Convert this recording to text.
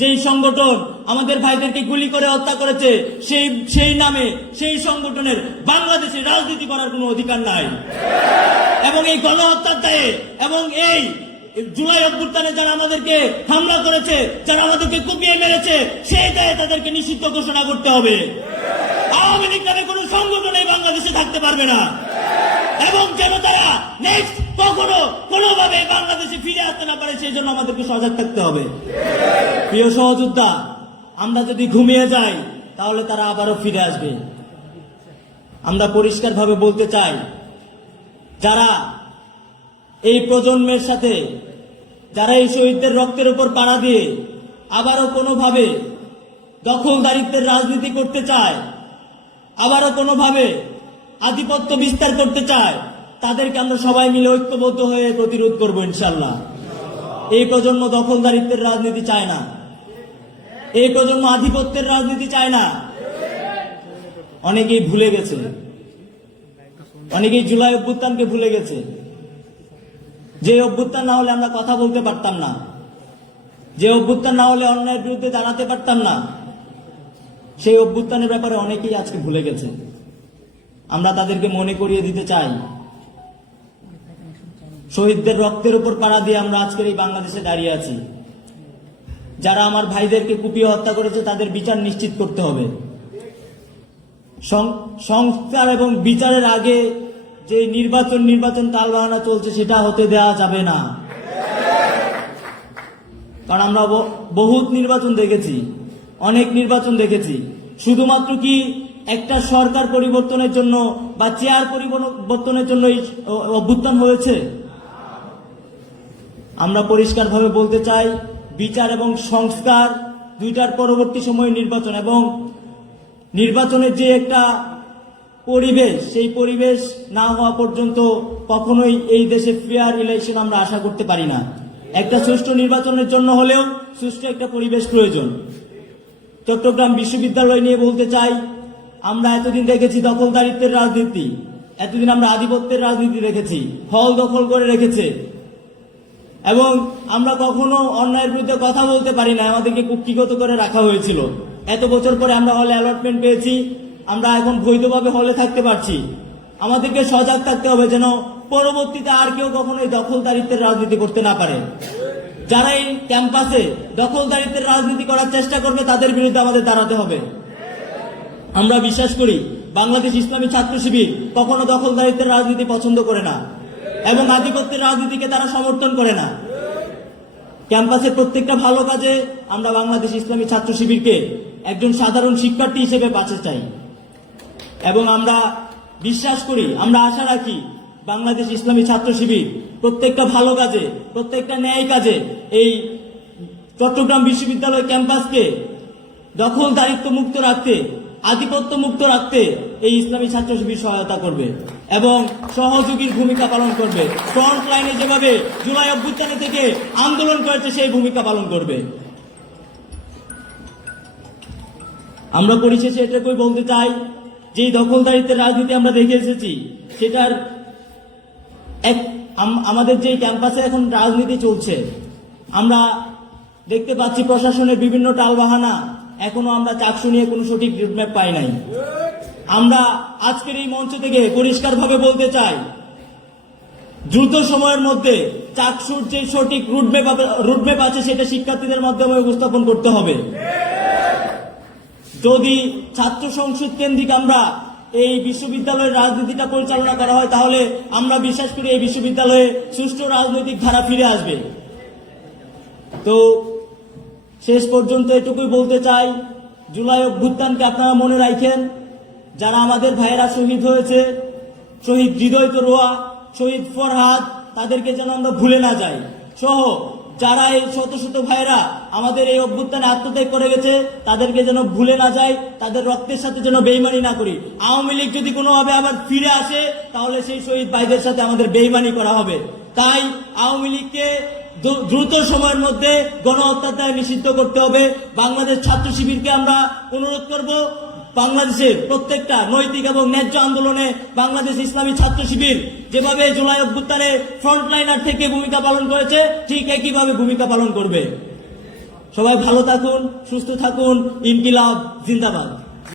যেই সংগঠন আমাদের ভাইদেরকে গুলি করে হত্যা করেছে, সেই নামে সেই সংগঠনের বাংলাদেশে রাজনীতি করার কোনো অধিকার নাই। এবং এই গণহত্যার দায়ে এবং এই জুলাই অভ্যুত্থানে যারা আমাদেরকে হামলা করেছে, যারা আমাদেরকে কুপিয়ে মেরেছে, সেই দায়ে তাদেরকে নিষিদ্ধ ঘোষণা করতে হবে। আওয়ামী লীগ নামে কোনো সংগঠন এই বাংলাদেশে থাকতে পারবে না এবং যেন তারা নেক্সট কখনো কোনোভাবে বাংলাদেশে ফিরে আসতে না পারে, সেই জন্য আমাদেরকে সজাগ থাকতে হবে। প্রিয় সহযোদ্ধা, আমরা যদি ঘুমিয়ে যাই তাহলে তারা আবারও ফিরে আসবে। আমরা পরিষ্কারভাবে বলতে চাই, যারা এই প্রজন্মের সাথে, যারা এই শহীদদের রক্তের উপর পাড়া দিয়ে আবারও কোনোভাবে দখলদারিত্বের রাজনীতি করতে চায়, আবারও কোনোভাবে আধিপত্য বিস্তার করতে চায়, তাদেরকে আমরা সবাই মিলে ঐক্যবদ্ধ হয়ে প্রতিরোধ করব ইনশাল্লাহ। এই প্রজন্ম দখলদারিত্বের রাজনীতি চায় না, এই প্রজন্ম আধিপত্যের রাজনীতি চায় না। অনেকেই ভুলে গেছে, অনেকেই জুলাই অভ্যুত্থানকে ভুলে গেছে। যে অভ্যুত্থান না হলে আমরা কথা বলতে পারতাম না, যে অভ্যুত্থান না হলে অন্যায়ের বিরুদ্ধে জানাতে পারতাম না, সেই অভ্যুত্থানের ব্যাপারে অনেকেই আজকে ভুলে গেছে। আমরা তাদেরকে মনে করিয়ে দিতে চাই, শহীদদের রক্তের উপর পাড়া দিয়ে আমরা আজকের এই বাংলাদেশে দাঁড়িয়ে আছি। যারা আমার ভাইদেরকে কুপিয়ে হত্যা করেছে তাদের বিচার নিশ্চিত করতে হবে। সংস্কার এবং বিচারের আগে যে নির্বাচন টালবাহানা চলছে, সেটা হতে দেওয়া যাবে না। কারণ আমরা বহুত নির্বাচন দেখেছি, অনেক নির্বাচন দেখেছি। শুধুমাত্র কি একটা সরকার পরিবর্তনের জন্য বা চেয়ার পরিবর্তনের জন্য অভ্যুত্থান হয়েছে? আমরা পরিষ্কারভাবে বলতে চাই, বিচার এবং সংস্কার দুইটার পরবর্তী সময়ে নির্বাচন, এবং নির্বাচনের যে একটা পরিবেশ, সেই পরিবেশ না হওয়া পর্যন্ত কখনোই এই দেশে ফেয়ার ইলেকশন আমরা আশা করতে পারি না। একটা সুষ্ঠু নির্বাচনের জন্য হলেও সুষ্ঠু একটা পরিবেশ প্রয়োজন। চট্টগ্রাম বিশ্ববিদ্যালয় নিয়ে বলতে চাই, আমরা এতদিন দেখেছি দখলদারিত্বের রাজনীতি, এতদিন আমরা আধিপত্যের রাজনীতি দেখেছি, হল দখল করে রেখেছে, এবং আমরা কখনো অন্যায়ের বিরুদ্ধে কথা বলতে পারি না, আমাদেরকে কুক্ষিগত করে রাখা হয়েছিল। এত বছর পরে আমরা হলে অ্যালটমেন্ট পেয়েছি, আমরা এখন বৈধভাবে হলে থাকতে পারছি। আমাদেরকে সজাগ থাকতে হবে যেন পরবর্তীতে আর কেউ কখনো এই দখলদারিত্বের রাজনীতি করতে না পারে। যারা এই ক্যাম্পাসে দখলদারিত্বের রাজনীতি করার চেষ্টা করবে, তাদের বিরুদ্ধে আমাদের দাঁড়াতে হবে। আমরা বিশ্বাস করি, বাংলাদেশ ইসলামী ছাত্র শিবির কখনো দখলদারিত্বের রাজনীতি পছন্দ করে না এবং আধিপত্যের রাজনীতিকে তারা সমর্থন করে না। ক্যাম্পাসের প্রত্যেকটা ভালো কাজে আমরা বাংলাদেশ ইসলামী ছাত্র শিবিরকে একজন সাধারণ শিক্ষার্থী হিসেবে পাশে চাই, এবং আমরা বিশ্বাস করি, আমরা আশা রাখি, বাংলাদেশ ইসলামী ছাত্র শিবির প্রত্যেকটা ভালো কাজে, প্রত্যেকটা ন্যায় কাজে এই চট্টগ্রাম বিশ্ববিদ্যালয় ক্যাম্পাসকে দখলদারিত্ব মুক্ত রাখতে, আধিপত্য মুক্ত রাখতে এই ইসলামী ছাত্র শিবির সহায়তা করবে এবং সহযোগীর ভূমিকা পালন করবে। ফ্রন্ট লাইনে যেভাবে জুলাই অভ্যুত্থান থেকে আন্দোলন করেছে, সেই ভূমিকা পালন করবে। আমরা পরিশেষে এটুকুই বলতে চাই, যে দখলদারিত্বের রাজনীতি আমরা দেখে এসেছি, সেটার আমাদের যে ক্যাম্পাসে এখন রাজনীতি চলছে, আমরা দেখতে পাচ্ছি প্রশাসনের বিভিন্ন টালবাহানা, এখনো আমরা চাকসু নিয়ে কোনো সঠিক রুটম্যাপ পাই নাই। আমরা আজকের এই মঞ্চ থেকে পরিষ্কারভাবে বলতে চাই, দ্রুত সময়ের মধ্যে চাকসুর যে সঠিক রুটম্যাপ আছে, সেটা শিক্ষার্থীদের মাধ্যমে উপস্থাপন করতে হবে। যদি ছাত্র সংসদ কেন্দ্রিক আমরা এই বিশ্ববিদ্যালয়ের রাজনীতিটা পরিচালনা করা হয়, তাহলে আমরা বিশ্বাস করি এই বিশ্ববিদ্যালয়ে সুষ্ঠু রাজনৈতিক ধারা ফিরে আসবে। তো শেষ পর্যন্ত এটুকুই বলতে চাই, জুলাই অভ্যুত্থানকে আপনারা মনে রাখেন। যারা আমাদের ভাইয়েরা শহীদ হয়েছে, শহীদ হৃদয় তরুয়া, শহীদ ফরহাদ, তাদেরকে যেন আমরা ভুলে না যাই, সহ যারা এই শত শত ভাইয়েরা আমাদের এই অভ্যুত্থানে আত্মত্যাগ করে গেছে, তাদেরকে যেন ভুলে না যায়, তাদের রক্তের সাথে যেন বেইমানি না করি। আওয়ামী লীগ যদি কোনোভাবে আবার ফিরে আসে, তাহলে সেই শহীদ ভাইদের সাথে আমাদের বেইমানি করা হবে। তাই আওয়ামী লীগকে দ্রুত সময়ের মধ্যে গণহত্যার দায় নিষিদ্ধ করতে হবে। বাংলাদেশ ছাত্র শিবিরকে আমরা অনুরোধ করব, বাংলাদেশের প্রত্যেকটা নৈতিক এবং ন্যায্য আন্দোলনে বাংলাদেশ ইসলামী ছাত্র শিবির যেভাবে জুলাই অভ্যুত্থানে ফ্রন্টলাইনার থেকে ভূমিকা পালন করেছে, ঠিক একইভাবে ভূমিকা পালন করবে। সবাই ভালো থাকুন, সুস্থ থাকুন। ইনকিলাব জিন্দাবাদ।